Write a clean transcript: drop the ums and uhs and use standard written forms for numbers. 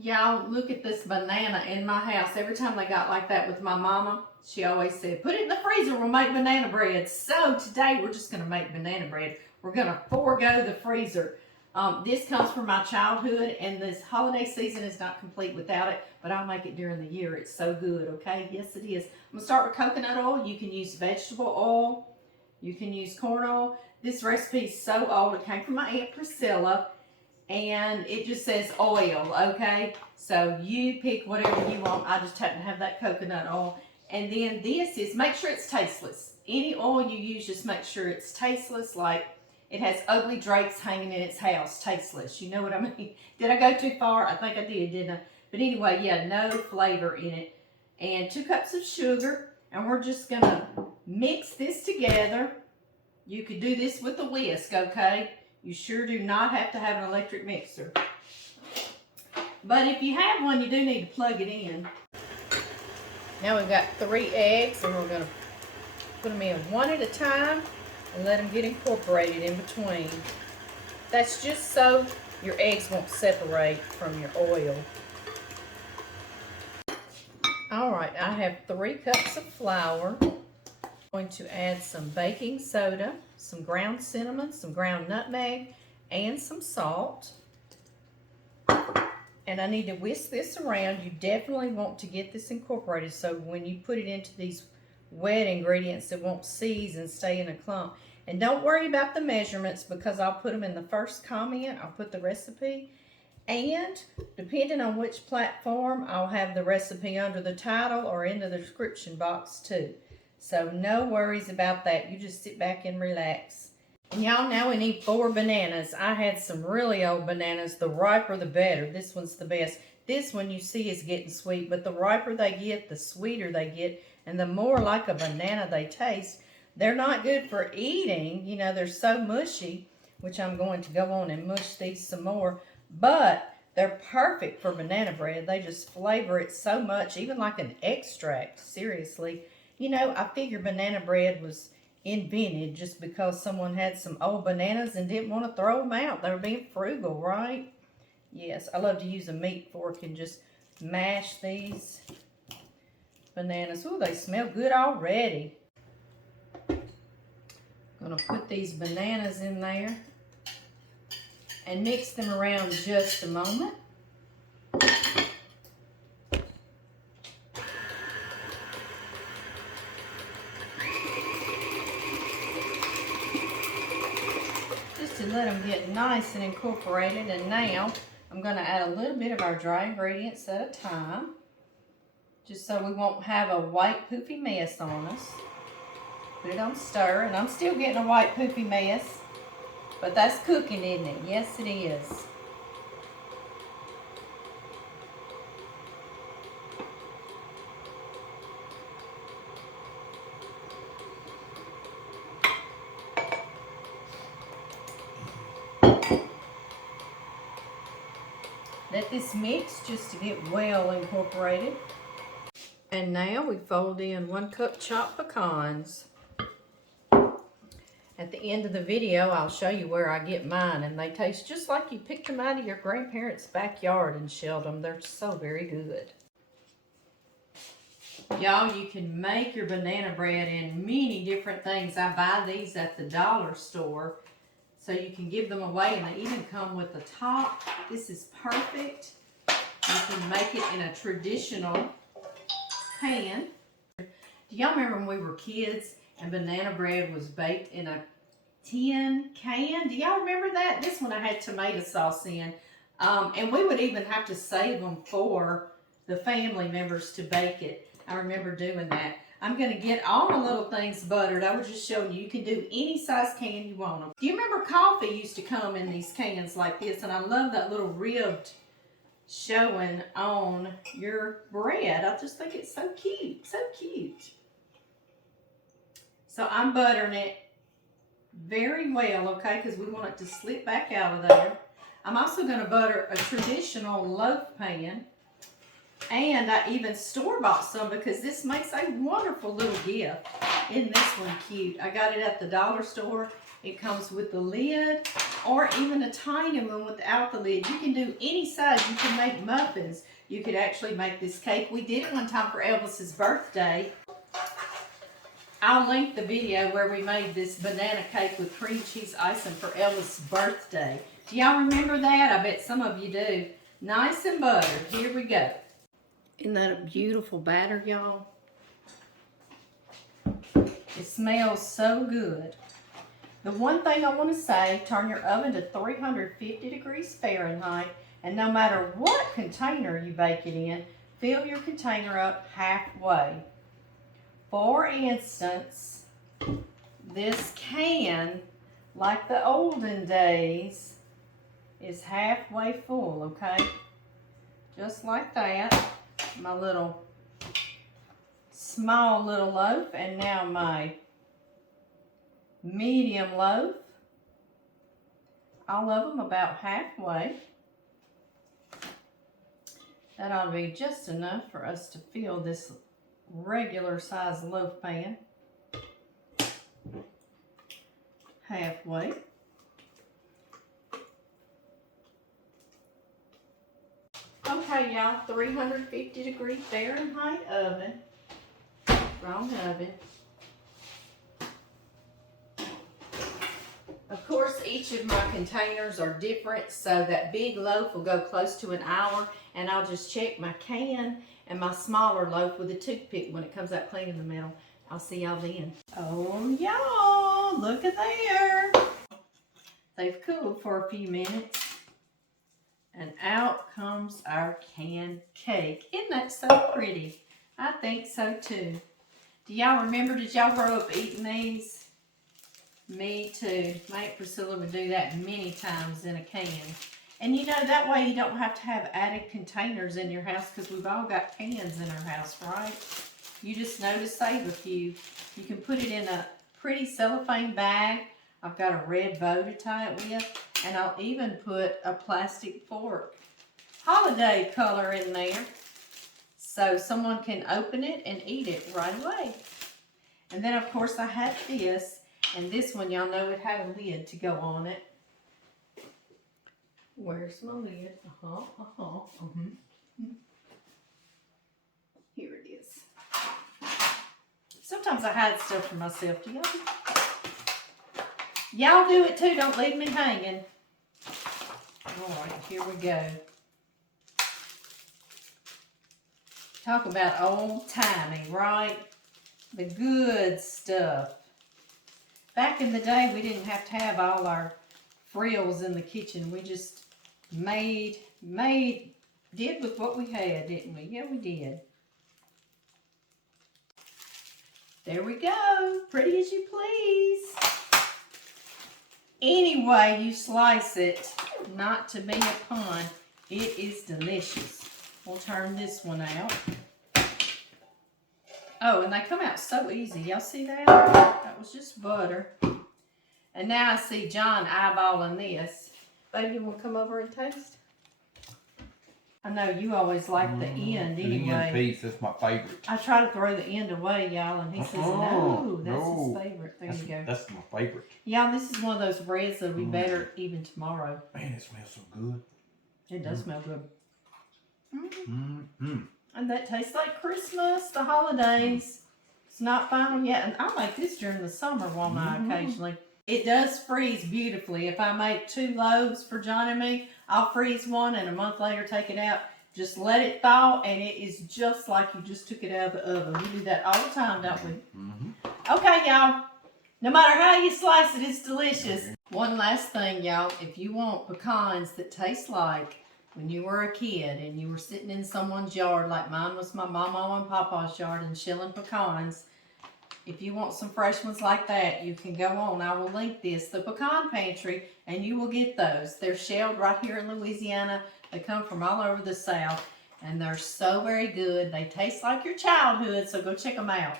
Y'all, look at this banana in my house. Every time they got like that with my mama, she always said, put it in the freezer, we'll make banana bread. So today we're just going to make banana bread. We're going to forego the freezer. This comes from my childhood, and this holiday season is not complete without it, but I'll make it during the year. It's so good, okay? Yes, it is. I'm going to start with coconut oil. You can use vegetable oil. You can use corn oil. This recipe is so old. It came from my Aunt Priscilla. And it just says oil, okay? So you pick whatever you want. I just happen to have that coconut oil. And then this is, make sure it's tasteless. Any oil you use, just make sure it's tasteless, like it has ugly drakes hanging in its house, tasteless. You know what I mean? Did I go too far? I think I did, didn't I? But anyway, yeah, no flavor in it. And 2 cups of sugar. And we're just gonna mix this together. You could do this with a whisk, okay? You sure do not have to have an electric mixer. But if you have one, you do need to plug it in. Now we've got 3 eggs, and we're going to put them in one at a time and let them get incorporated in between. That's just so your eggs won't separate from your oil. Alright, I have 3 cups of flour. I'm going to add some baking soda, some ground cinnamon, some ground nutmeg, and some salt. And I need to whisk this around. You definitely want to get this incorporated so when you put it into these wet ingredients, it won't seize and stay in a clump. And don't worry about the measurements because I'll put them in the first comment. I'll put the recipe. And depending on which platform, I'll have the recipe under the title or in the description box too. So no worries about that. You just sit back and relax. And y'all, now we need 4 bananas. I had some really old bananas. The riper the better. This one's the best. This one you see is getting sweet, but the riper they get, the sweeter they get, and the more like a banana they taste. They're not good for eating. You know, they're so mushy, which I'm going to go on and mush these some more. But they're perfect for banana bread. They just flavor it so much, even like an extract, seriously. You know, I figure banana bread was invented just because someone had some old bananas and didn't want to throw them out. They were being frugal, right? Yes, I love to use a meat fork and just mash these bananas. Oh, they smell good already. I'm going to put these bananas in there and mix them around just a moment. To let them get nice and incorporated. And now I'm going to add a little bit of our dry ingredients at a time, just so we won't have a white poofy mess on us. Put it on stir, and I'm still getting a white poofy mess, but that's cooking, isn't it? Yes, it is. Let this mix just to get well incorporated. And now we fold in 1 cup chopped pecans. At the end of the video, I'll show you where I get mine, and they taste just like you picked them out of your grandparents' backyard and shelled them. They're so very good. Y'all, you can make your banana bread in many different things. I buy these at the dollar store, so you can give them away, and they even come with a top. This is perfect. You can make it in a traditional pan. Do y'all remember when we were kids and banana bread was baked in a tin can? Do y'all remember that? This one I had tomato sauce in. And we would even have to save them for the family members to bake it. I remember doing that. I'm going to get all my little things buttered. I was just showing you, you can do any size can you want them. Do you remember coffee used to come in these cans like this? And I love that little ribbed showing on your bread. I just think it's so cute, so cute. So I'm buttering it very well, okay, because we want it to slip back out of there. I'm also going to butter a traditional loaf pan. And I even store-bought some because this makes a wonderful little gift. Isn't this one cute? I got it at the dollar store. It comes with the lid or even a tiny one without the lid. You can do any size. You can make muffins. You could actually make this cake. We did it one time for Elvis's birthday. I'll link the video where we made this banana cake with cream cheese icing for Elvis's birthday. Do y'all remember that? I bet some of you do. Nice and buttered. Here we go. Isn't that a beautiful batter, y'all? It smells so good. The one thing I want to say, turn your oven to 350 degrees Fahrenheit, and no matter what container you bake it in, fill your container up halfway. For instance, this can, like the olden days, is halfway full, okay? Just like that. My little, small little loaf, and now my medium loaf. All of them about halfway. That ought to be just enough for us to fill this regular size loaf pan. Halfway. Okay, y'all, 350 degree Fahrenheit oven. Wrong oven. Of course, each of my containers are different, so that big loaf will go close to an hour, and I'll just check my can and my smaller loaf with a toothpick when it comes out clean in the middle. I'll see y'all then. Oh, y'all, look at there. They've cooled for a few minutes, and out comes our canned cake. Isn't that so pretty? I think so too. Do y'all remember, did y'all grow up eating these? Me too. My Aunt Priscilla would do that many times in a can. And you know, that way you don't have to have added containers in your house, because we've all got cans in our house, right? You just know to save a few. You can put it in a pretty cellophane bag. I've got a red bow to tie it with, and I'll even put a plastic fork, holiday color, in there, so someone can open it and eat it right away. And then of course I had this, and this one, y'all know, it had a lid to go on it. Where's my lid? Here it is. Sometimes I hide stuff from myself. Do y'all do that? Y'all do it too. Don't leave me hanging. All right, here we go. Talk about old-timey, right? The good stuff. Back in the day, we didn't have to have all our frills in the kitchen. We just did with what we had, didn't we? Yeah, we did. There we go. Pretty as you please. Any way you slice it, not to be a pun, it is delicious. We'll turn this one out. Oh, and they come out so easy. Y'all see that? That was just butter. And now I see John eyeballing this. Baby, you want to come over and taste? I know you always like the end anyway. The end piece, that's my favorite. I try to throw the end away, y'all, and he says, no, that's his favorite. There you go. That's my favorite. Y'all, this is one of those breads that'll be better even tomorrow. Man, it smells so good. It does smell good. And that tastes like Christmas, the holidays. It's not final yet. And I make this during the summer, won't I, occasionally? It does freeze beautifully. If I make 2 loaves for John and me, I'll freeze one and a month later take it out. Just let it thaw, and it is just like you just took it out of the oven. We do that all the time, don't we? Okay, y'all. No matter how you slice it, it's delicious. One last thing, y'all. If you want pecans that taste like when you were a kid and you were sitting in someone's yard, like mine was my mama and papa's yard, and shelling pecans, if you want some fresh ones like that, you can go on. I will link this, the Pecan Pantry, and you will get those. They're shelled right here in Louisiana. They come from all over the South, and they're so very good. They taste like your childhood, so go check them out.